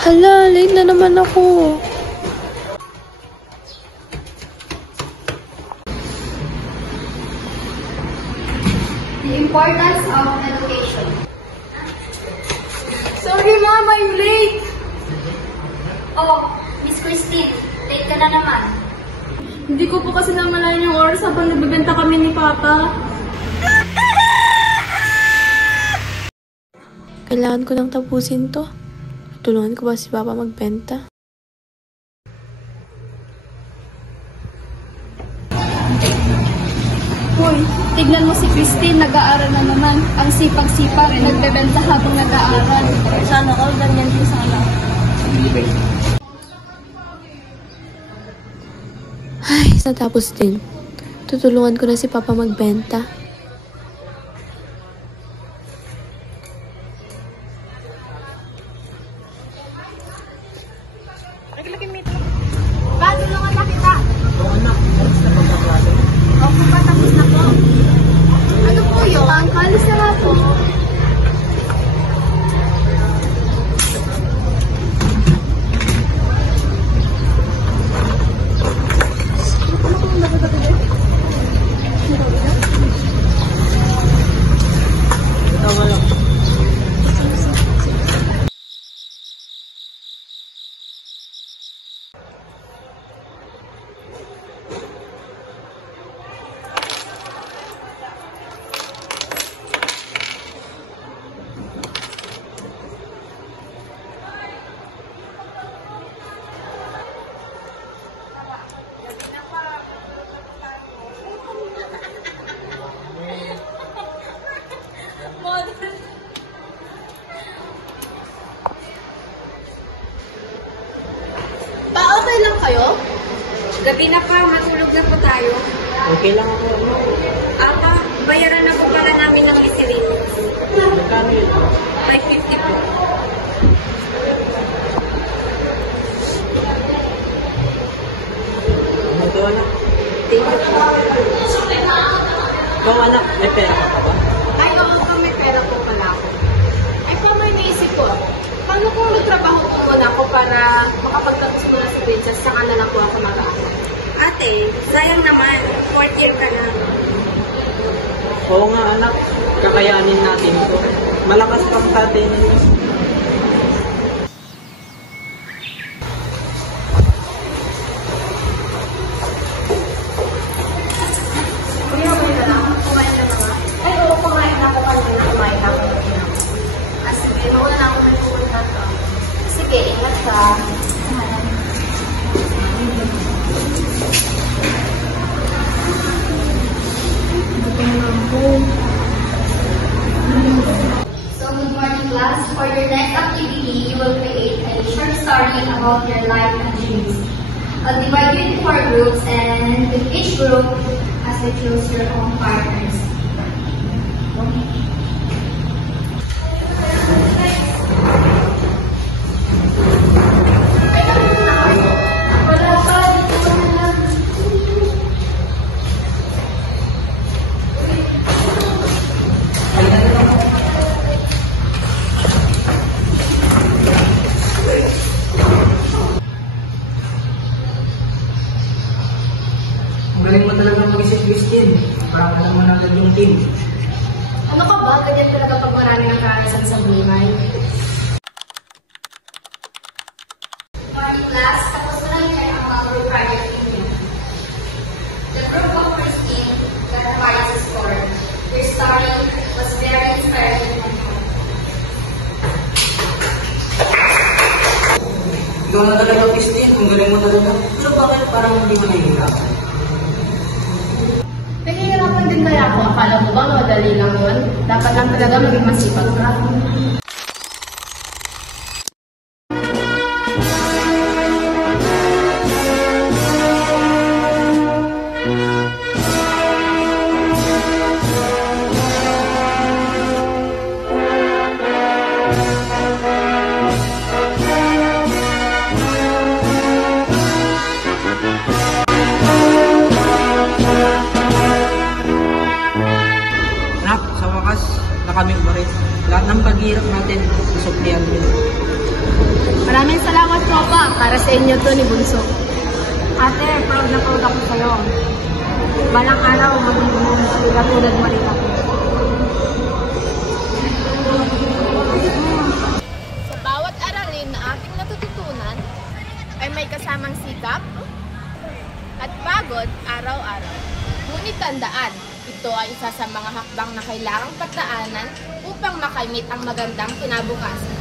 Hala, late na naman ako. The importance of education. Sorry, Mom, I'm late. Oh, Miss Christine, late ka na naman. Hindi ko po kasi namalayan yung oras habang nagbebenta kami ni Papa. Kailangan ko nang tapusin to. Tulungan ko ba si Papa magbenta? Hoy, tignan mo si Christine, nag-aaral na naman. Ang sipag-sipag, nagbebenta habang nag-aaral. Sana all ganyan din sana. Ay, natapos din. Tutulungan ko na si Papa magbenta. Ba, tulungan na kita. Opo pa, tapos na po. Ano po yun? Ang kalis na nga po. Pa-okay lang kayo? Gabi na pa, matulog na po tayo. Okay lang ako. Ama, bayaran na po pala namin ng isirin. Magkano yun? 550 po. Ano ito, anak? Thank you po. Ikaw, anak, may pera ka pa ba? Ay, oo ka, may pera po pala ako. Ay, pa, may naisip ko. Paano kung nagtrabaho po muna ako para makapagtapos ko na si Princess, saka na lang po ako mag-aaral? Ate, sayang naman. 4th year ka na. Oo nga, anak. Kakayanin natin ito. Malakas pang tatay ninyo. Kuya, okay ka lang? Kumain ka na ba? Ay, oo, kumain na ako kanina. Kumain na ako kanina. Ah, sige, mauna na ako nagpupunta to. Sige, ingat ka. So, good morning, class. For your next activity, you will create a short story about your life and dreams. I'll divide you into 4 groups, and with each group, as you choose your own partners. Wala pa, dito na lang. Ang galing mo talaga mag-isip, Christine. Parang alam mo na agad yung team. Ano ka ba? Ganyan talaga pag marami ng karasan sa buhay. Morning class, tapos na lang yung ang group project ninyo. The group of Christine got the highest score. Your story was very inspiring and fun. Ikaw na talaga, Christine. Ang galing mo talaga. Pero bakit parang hindi mo nahihirapan? Nahihirapan din kaya ako. Akala mo ba madali lang yun? Dapat lang talaga maging masipag ka. na kami pares. Lahat ng paghihirap natin, susuklihan din. Maraming salamat, Tropa. Para sa inyo to ni Bunso. Ate, proud na proud ako sa'yo. Balang araw, magiging katulad mo rin ako. Sa bawat aralin na ating natututunan, ay may kasamang sikap at pagod araw-araw. Ngunit tandaan, ito ay isa sa mga hakbang na kailangang pagdaanan upang makamit ang magandang kinabukasan.